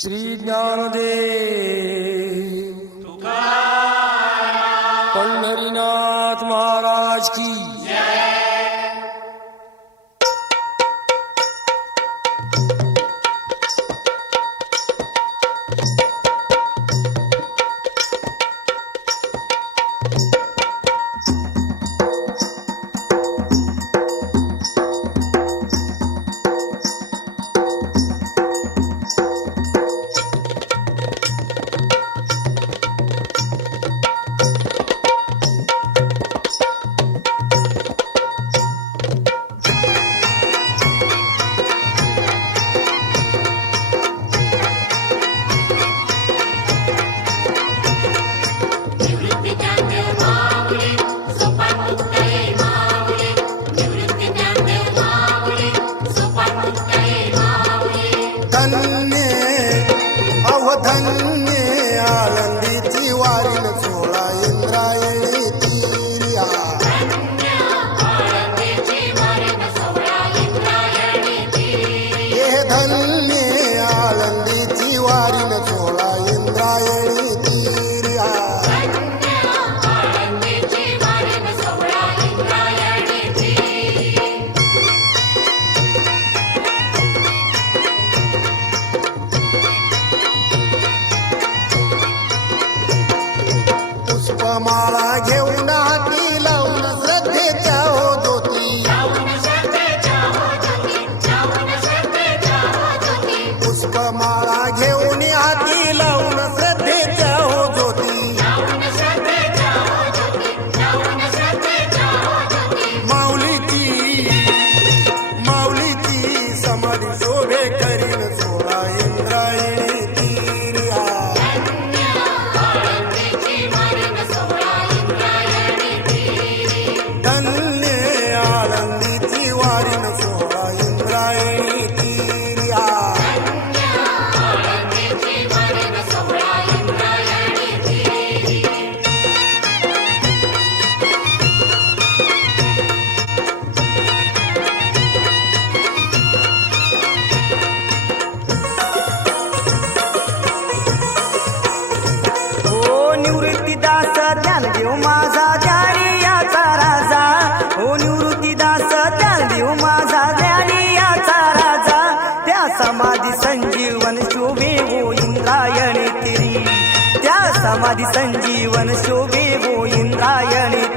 શ્રી જ્ઞાનદેવ. પંઢરીનાથ મહારાજ કી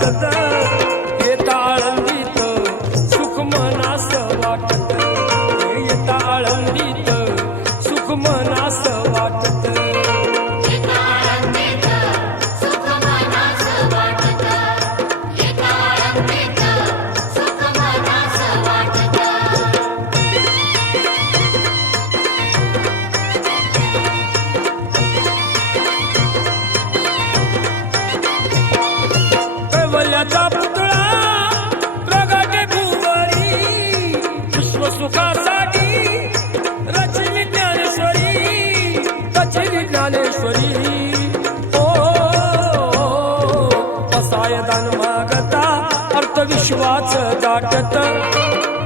सदा पसायदान मागता अर्थविश्वास दाटत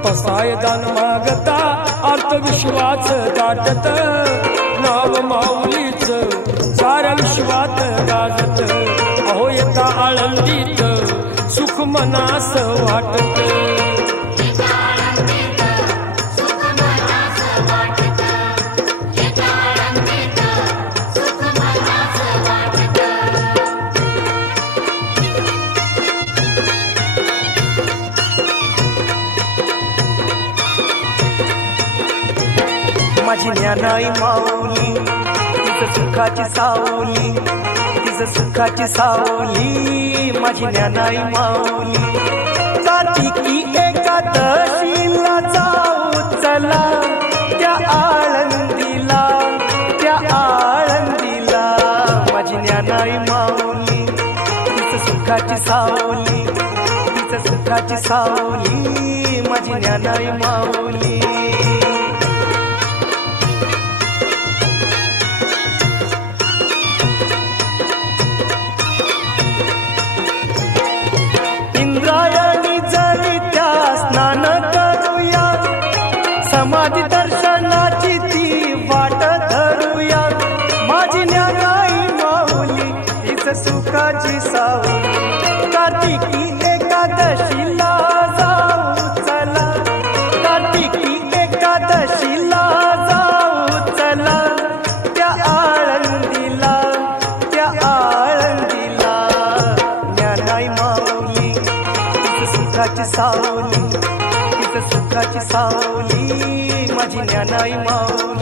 पसायदान मागता अर्थविश्वास दाटत नाव माऊलीच साऱ्या विश्वात गाजत. अहो येता आळंदीत सुख मनास वाटत. माझी ज्ञानाई माऊली. तिचं सुखाची सावली तिचं सुखाची सावली माझी नाही माऊली. कार्तिकी एकादशीला जाऊ चला त्या आळंदीला त्या आळंदीला माझी नाही माऊली. तिचं सुखाची सावली तिचं सुखाची सावली माझी नाही माऊली. दुःखाची सुखाची सावली कार्तिकी एकादशीला जाऊ चला. कार्तिकी एकादशीला जाऊ चला. त्या आळंदीला त्या आळंदीला. ज्ञानाई माऊली तिचं सुखाची सावली तिचं सुखाची सावली. माझी ज्ञानाई माऊली.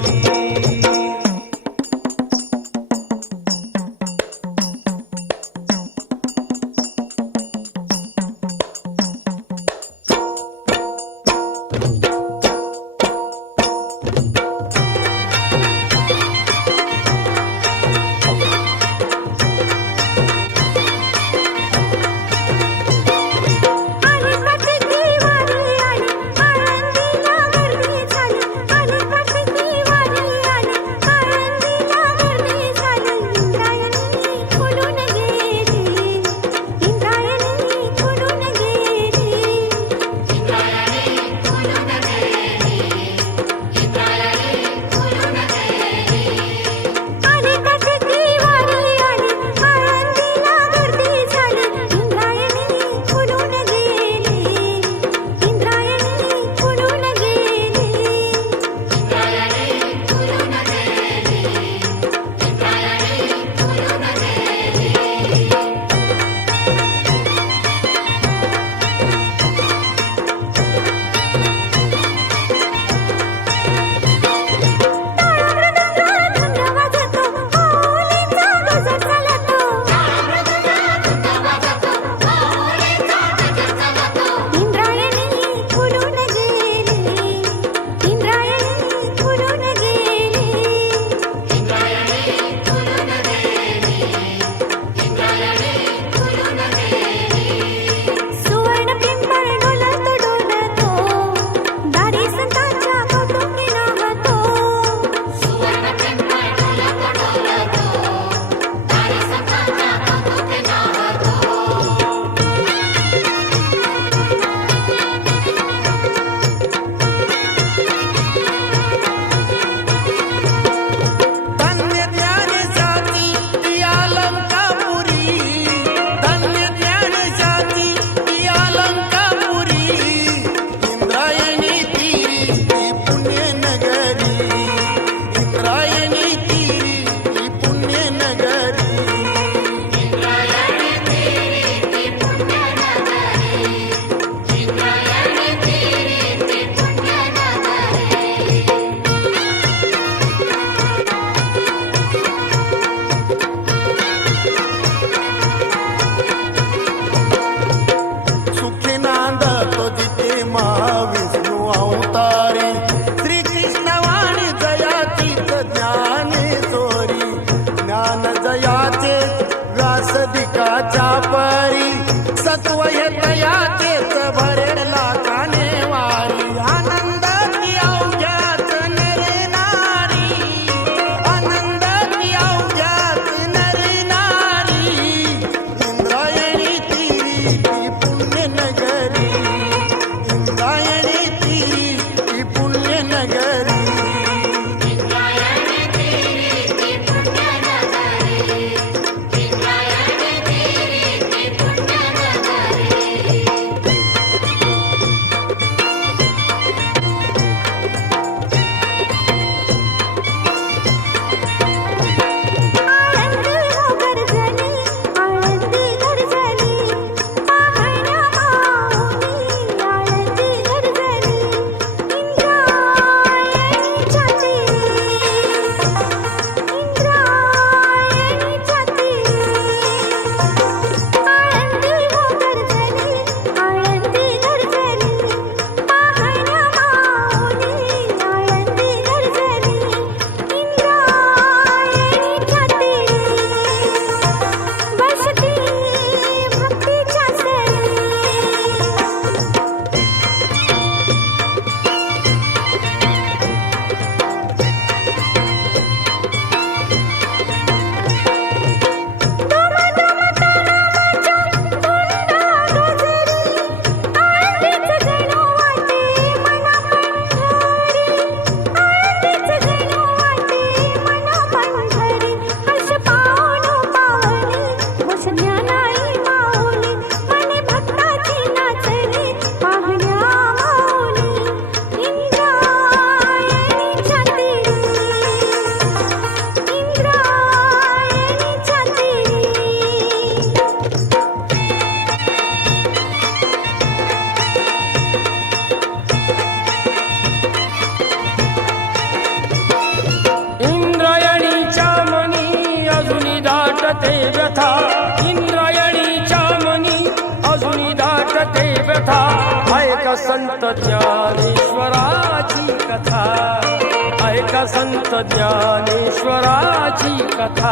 நினைய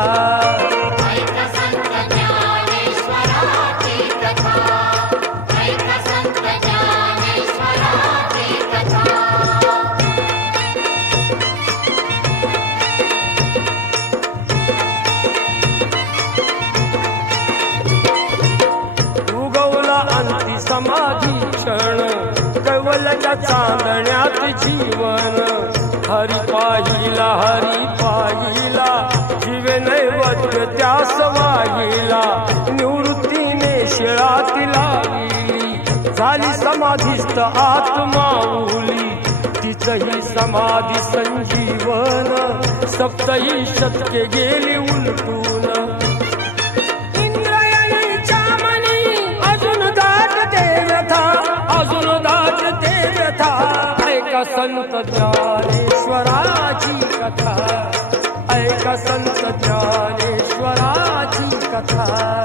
lugar चित्त आत्मा उली तिचही समाधी संजीवन. सप्तही शतके गेली उलटून. इंद्रायणीच्या मनी अजून दाटते व्यथा. अजून दाटते व्यथा. ऐका संत ज्ञानेश्वराची कथा. ऐका संत ज्ञानेश्वराची कथा.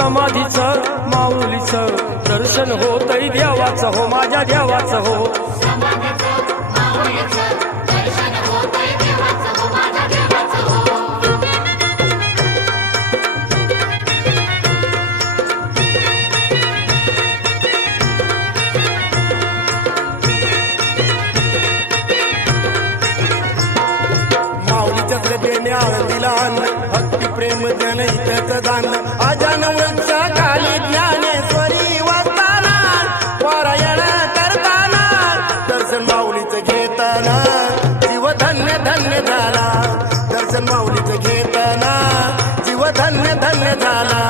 समाधीचं माऊलीचं दर्शन हो तरी देवाचं हो माझ्या देवाचं हो. माऊलीच्या देण्या दिला प्रेम जनहित दान. अजन काली ज्ञानेश्वरी वाचताना पारायण करताना दर्शन माऊलीच घेताना जीव धन्य धन्य झाला. दर्शन माऊलीच घेताना जीव धन्य धन्य झाला.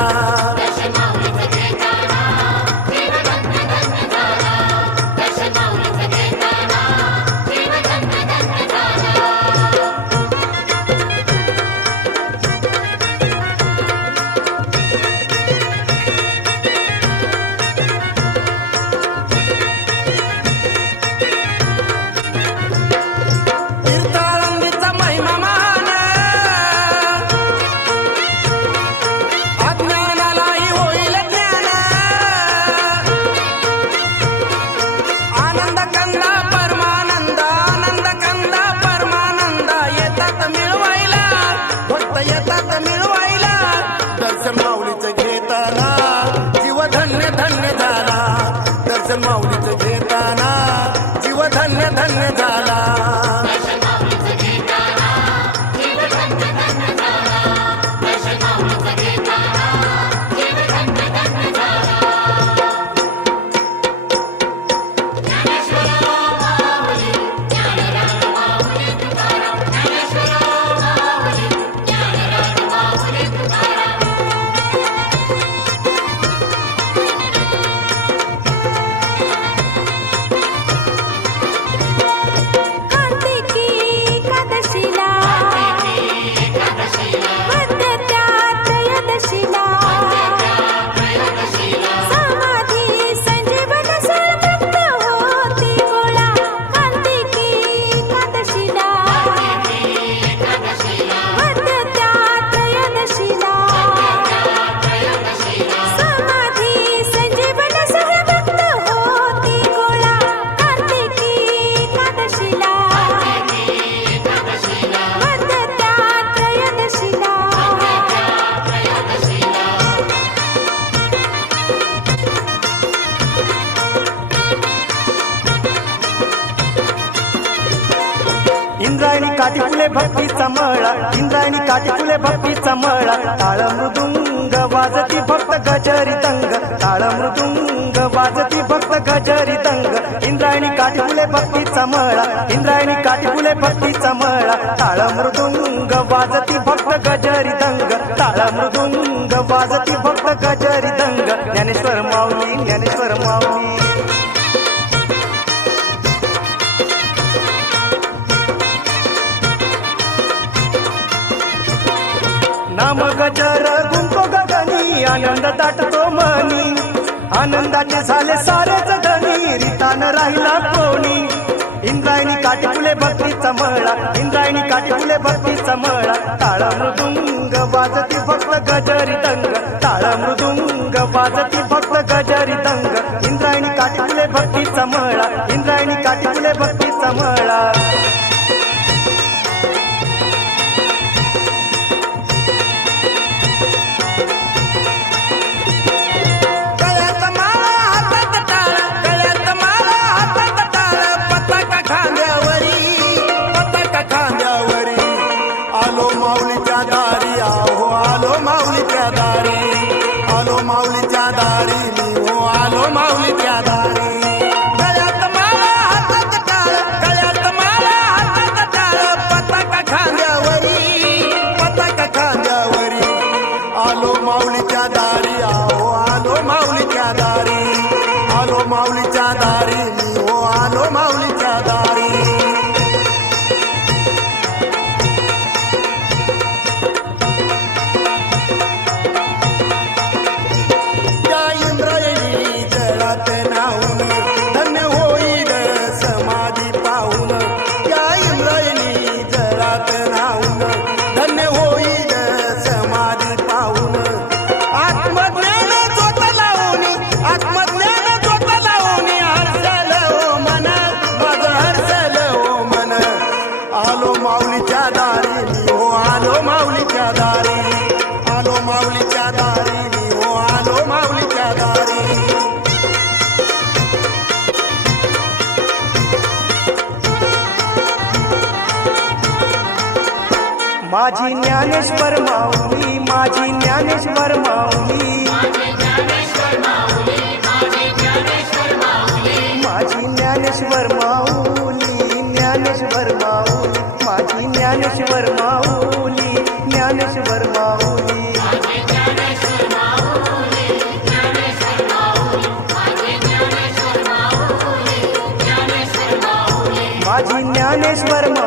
काटी फुले भक्तीचा मळा इंद्रायणी काटी फुले भक्तीचा मळा काळ मृदुंग वाजती भक्त गजरी तंग काळ मृदुंग वाजती भक्त गजरी तंग इंद्रायणी काटी फुले भक्तीचा मळा इंद्रायणी काटी फुले भक्तीचा मळा काळ मृदुंग वाजती भक्त गजरी तंग काळ मृदुंग वाजती भक्त गजरी तंग ज्ञानेश्वर माऊली गजर गुंतो गगनी आनंद दाटतो मनी. आनंदाचे झाले सारेच धनी रितान राहिला कोणी. इंद्रायणी काठी फुले भक्तीचा मळा इंद्रायणी काठी फुले भक्तीचा मळा. ताळ मृदुंग वाजती फक्त गजरी तंग ताळ मृदुंग वाजती ज्ञानेश्वर माऊली माझी ज्ञानेश्वर माऊली. माझी ज्ञानेश्वर माऊली ज्ञानेश्वर माऊली माझी ज्ञानेश्वर माऊली ज्ञानेश्वर माऊली. माझी ज्ञानेश्वर